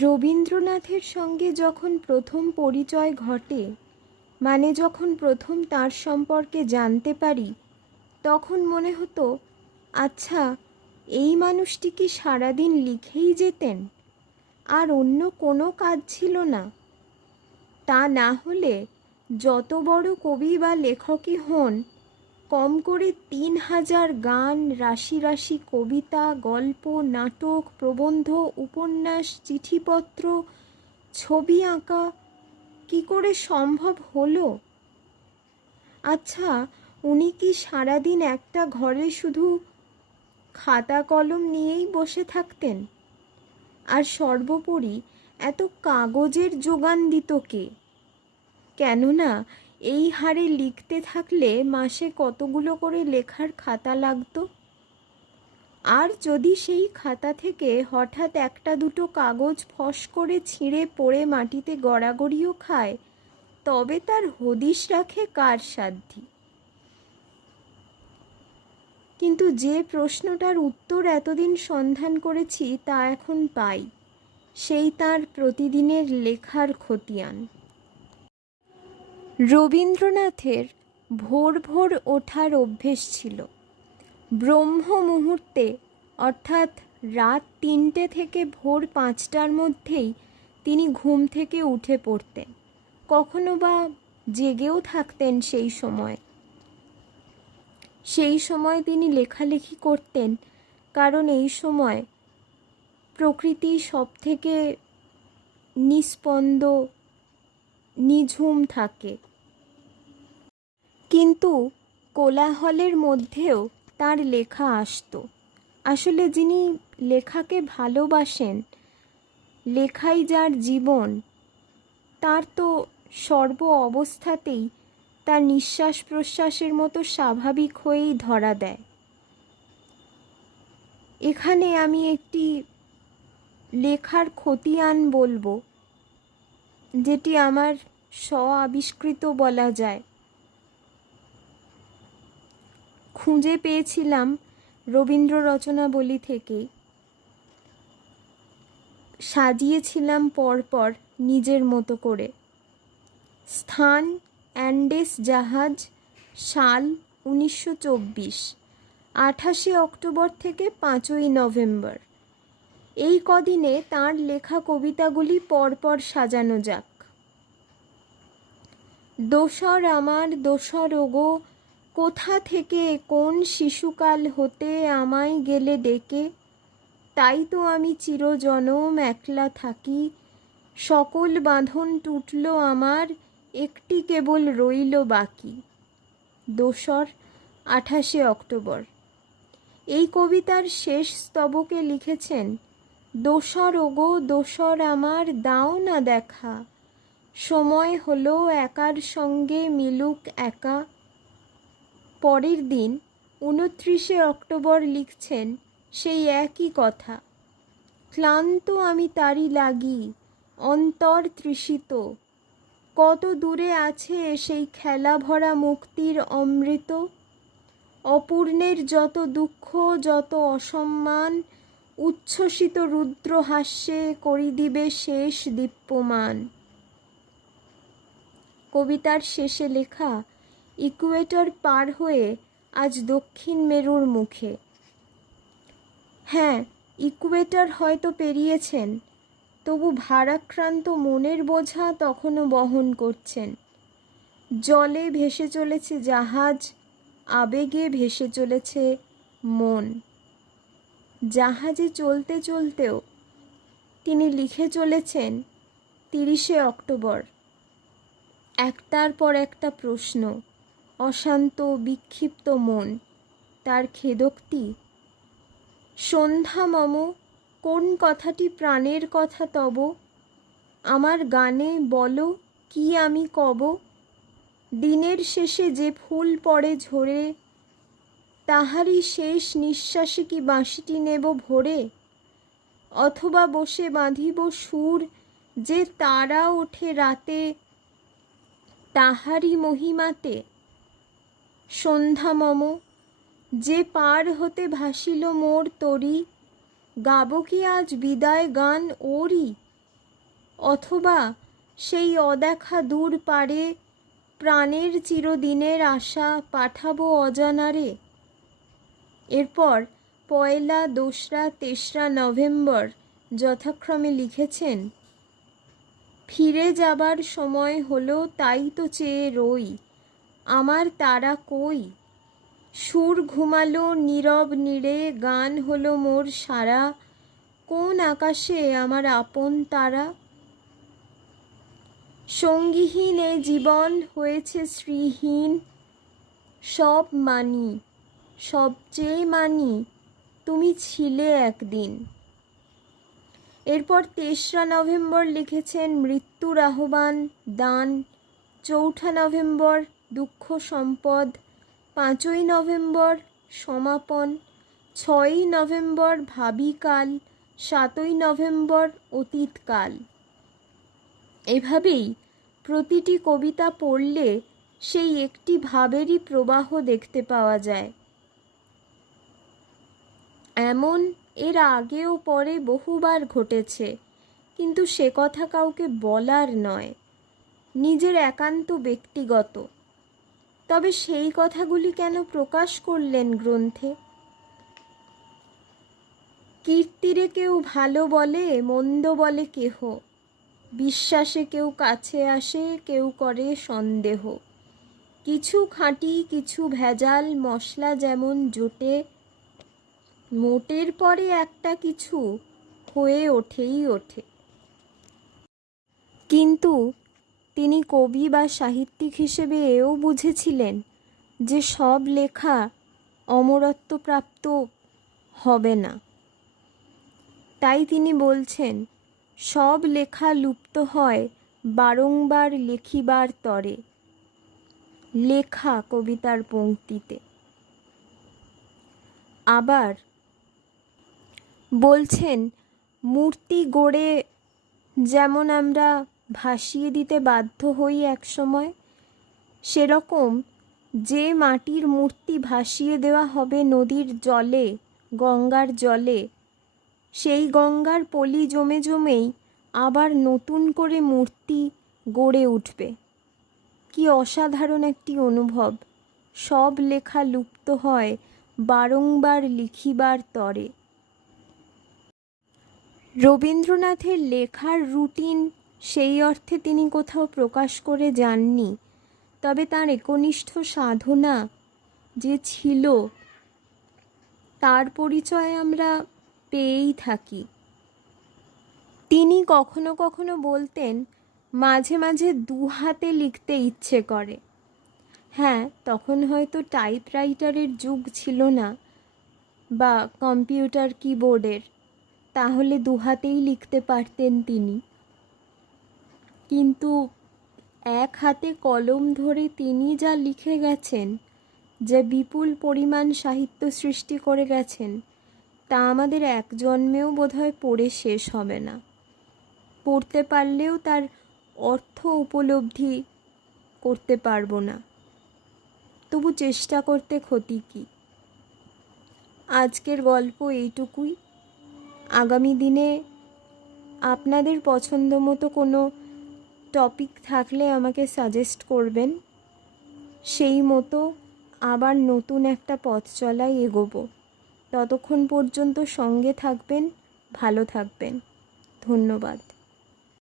রবীন্দ্রনাথের সঙ্গে যখন প্রথম পরিচয় ঘটে, মানে যখন প্রথম তার সম্পর্কে জানতে পারি, তখন মনে হতো, আচ্ছা, এই মানুষটি কি সারাদিন লিখেই যেতেন, আর অন্য কোনো কাজ ছিল না? তা না হলে যত বড় কবি বা লেখকই হন, কম করে ৩,০০০ গান, রাশি রাশি কবিতা, গল্প, নাটক, প্রবন্ধ, উপন্যাস, চিঠিপত্র, ছবি আঁকা কি করে সম্ভব হলো? আচ্ছা, উনি কি সারাদিন একটা ঘরে শুধু খাতা কলম নিয়েই বসে থাকতেন? আর সর্বোপরি এত কাগজের যোগান দিত কে? কেননা এই হারে লিখতে থাকলে মাসে কতগুলো করে লেখার খাতা লাগতো। আর যদি সেই খাতা থেকে হঠাৎ একটা দুটো কাগজ ফস করে ছিঁড়ে পড়ে মাটিতে গড়াগড়িও খায়, তবে তার হদিশ রাখে কার সাধ্যি? কিন্তু যে প্রশ্নটার উত্তর এতদিন সন্ধান করেছি তা এখন পাই, সেই তার প্রতিদিনের লেখার খতিয়ান। রবীন্দ্রনাথের ভোর ভোর ওঠার অভ্যেস ছিল। ব্রহ্ম মুহূর্তে, অর্থাৎ রাত ৩টে থেকে ভোর ৫টার মধ্যেই তিনি ঘুম থেকে উঠে পড়তেন। কখনো বা জেগেও থাকতেন সেই সময় তিনি লেখালেখি করতেন, কারণ এই সময় প্রকৃতি সব থেকে নিস্পন্দ, নিঝুম থাকে। কিন্তু কোলাহলের মধ্যেও তার লেখা আসতো। আসলে যিনি লেখাকে ভালোবাসেন, লেখাই যার জীবন, তার তো সর্ব অবস্থাতেই তার নিঃশ্বাস প্রশ্বাসের মতো স্বাভাবিক হয়েই ধরা দেয়। এখানে আমি একটি লেখার খতিয়ান বলবো, যেটি আমার স্ব আবিষ্কৃত বলা যায়। খুঁজে পেয়েছিলাম রবীন্দ্র রচনাবলী থেকেই, সাজিয়েছিলাম পরপর নিজের মতো করে। স্থান অ্যান্ডেস জাহাজ, সাল ১৯২৪, ২৮শে অক্টোবর থেকে ৫ই নভেম্বর। এই কদিনে তাঁর লেখা কবিতাগুলি পরপর সাজানো যাক। দোসর আমার দোসর ওগো, কোথা থেকে কোন শিশুকাল হতে আমায় গেলে ডেকে, তাই তো আমি চিরজনম একলা থাকি, সকল বাঁধন টুটল আমার, একটি কেবল রইল বাকি। দোসর, ২৮শে অক্টোবর। এই কবিতার শেষ স্তবকে লিখেছেন, দোসর ওগো দোসর আমার, দাও না দেখা, সময় হলো একার সঙ্গে মিলুক একা। পরের দিন ২৯শে অক্টোবর লিখছেন সেই একই কথা, ক্লান্ত আমি তারি লাগি, অন্তর তৃষিত, কত দূরে আছে সেই খেলা ভরা মুক্তির অমৃত, অপূর্ণের যত দুঃখ যত অসম্মান, উচ্ছ্বসিত রুদ্রহাস্যে করি দিবে শেষ দীপ্যমান। কবিতার শেষে লেখা, ইকুয়েটর পার হয়ে আজ দক্ষিণ মেরুর মুখে। হ্যাঁ, ইকুয়েটর হয়তো পেরিয়েছেন, তবু ভারাক্রান্ত মনের বোঝা তখনও বহন করছেন। জলে ভেসে চলেছে জাহাজ, আবেগে ভেসে চলেছে মন। জাহাজে চলতে চলতেও তিনি লিখে চলেছেন ৩০শে অক্টোবর। একটার পর একটা প্রশ্ন, অশান্ত বিক্ষিপ্ত মন, তার খেদোক্তি। সন্ধ্যা মম, কোন কথাটি প্রাণের কথা তব, আমার গানে বলো কি আমি কব, দিনের শেষে যে ফুল পড়ে ঝরে, তাহারই শেষ নিঃশ্বাসে কি বাঁশিটি নেব ভরে, অথবা বসে বাঁধিব সুর, যে তারা ওঠে রাতে, তাহারই মহিমাতে। সন্ধ্যা মম, যে পার হতে ভাসিল মোর তরি, গাব কি আজ বিদায় গান ওরই, অথবা সেই অদেখা দূর পারে প্রাণের চিরদিনের আশা পাঠাবো অজানারে। এরপর 1, 2, 3 নভেম্বর যথাক্রমে লিখেছেন, ফিরে যাবার সময় হলো তাই তো চেয়ে রই, আমার তারা কই, সুর ঘুমালো নীরব নীড়ে, গান হলো মোর সারা, কোন আকাশে আমার আপন তারা। সঙ্গীহীন এ জীবন হয়েছে শ্রীহীন, সব মানি সবচেয়ে মানি তুমি ছিলে একদিন। এরপর 3 নভেম্বর লিখেছেন মৃত্যুর আহ্বান দান, 4 নভেম্বর দুঃখ সম্পদ, 5 নভেম্বর সমাপন, 6 নভেম্বর ভাবিকাল, 7 নভেম্বর অতীতকাল। এভাবেই প্রতিটি কবিতা পড়লে সেই একটি ভাবেরই প্রবাহ দেখতে পাওয়া যায়। এমন এর আগেও পরে বহুবার ঘটেছে, কিন্তু সে কথা কাউকে বলার নয়, নিজের একান্ত ব্যক্তিগত। তবে সেই কথাগুলি কেন প্রকাশ করলেন গ্রন্থে? কীর্তিরে কেউ ভালো বলে, মন্দ বলে কেহ, বিশ্বাসে কেউ কাছে আসে, কেউ করে সন্দেহ, কিছু খাঁটি কিছু ভেজাল, মশলা যেমন জোটে, মোটের পরে একটা কিছু হয়ে ওঠেই ওঠে। কিন্তু তিনি কবি বা সাহিত্যিক হিসেবে এও বুঝেছিলেন যে সব লেখা অমরত্বপ্রাপ্ত হবে না। তাই তিনি বলছেন, সব লেখা লুপ্ত হয় বারংবার লেখিবার তরে, লেখা কবিতার পংক্তিতে। আবার বলছেন, মূর্তি গড়ে যেমন আমরা ভাসিয়ে দিতে বাধ্য হই একসময়, সেরকম যে মাটির মূর্তি ভাসিয়ে দেওয়া হবে নদীর জলে, গঙ্গার জলে, সেই গঙ্গার পলি জমে জমেই আবার নতুন করে মূর্তি গড়ে উঠবে। কি অসাধারণ একটি অনুভব! সব লেখা লুপ্ত হয় বারংবার লিখিবার তরে। রবীন্দ্রনাথের লেখার রুটিন সেই অর্থে তিনি কোথাও প্রকাশ করে যাননি, তবে তার একনিষ্ঠ সাধনা যে ছিল তার পরিচয় আমরা পেয়েই থাকি। তিনি কখনো কখনো বলতেন, মাঝে মাঝে 2 হাতে লিখতে ইচ্ছে করে। হ্যাঁ, তখন হয়তো টাইপরাইটারের যুগ ছিল না বা কম্পিউটার কিবোর্ডের, তাহলে 2 হাতেই লিখতে পারতেন তিনি। কিন্তু 1 হাতে কলম ধরে তিনি যা লিখে গেছেন, যে বিপুল পরিমাণ সাহিত্য সৃষ্টি করে গেছেন, তা আমাদের এক জন্মেও বোধহয় পড়ে শেষ হবে না। পড়তে পারলেও তার অর্থ উপলব্ধি করতে পারবো না। তবু চেষ্টা করতে ক্ষতি কী? আজকের গল্প এইটুকুই। আগামী দিনে আপনাদের পছন্দ মতো কোনো টপিক থাকলে আমাকে সাজেস্ট করবেন, সেই মতো আবার নতুন একটা পথ চলায় এগোবো। ততক্ষণ পর্যন্ত সঙ্গে থাকবেন, ভালো থাকবেন। ধন্যবাদ।